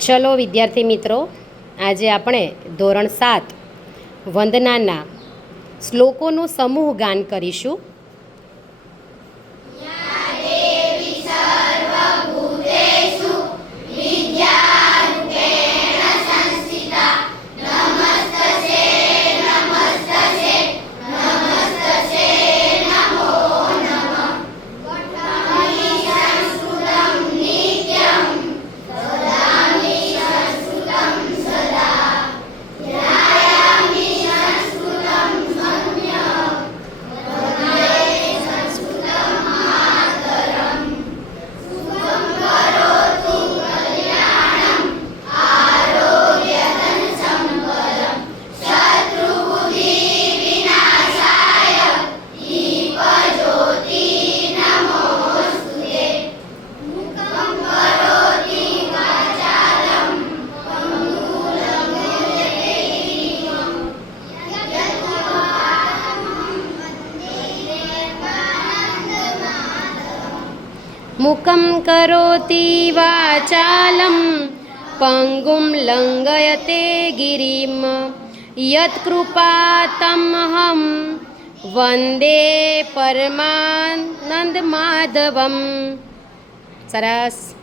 ચલો વિદ્યાર્થી મિત્રો, આજે આપણે ધોરણ 7 વંદનાના શ્લોકોનું સમૂહ ગાન કરીશું. મુકં કરોતિ વાચાલં પંગું લંઘયતે ગિરિમ યત્કૃપાતમહં વંદે પરમાનંદ માધવમ. સરસ.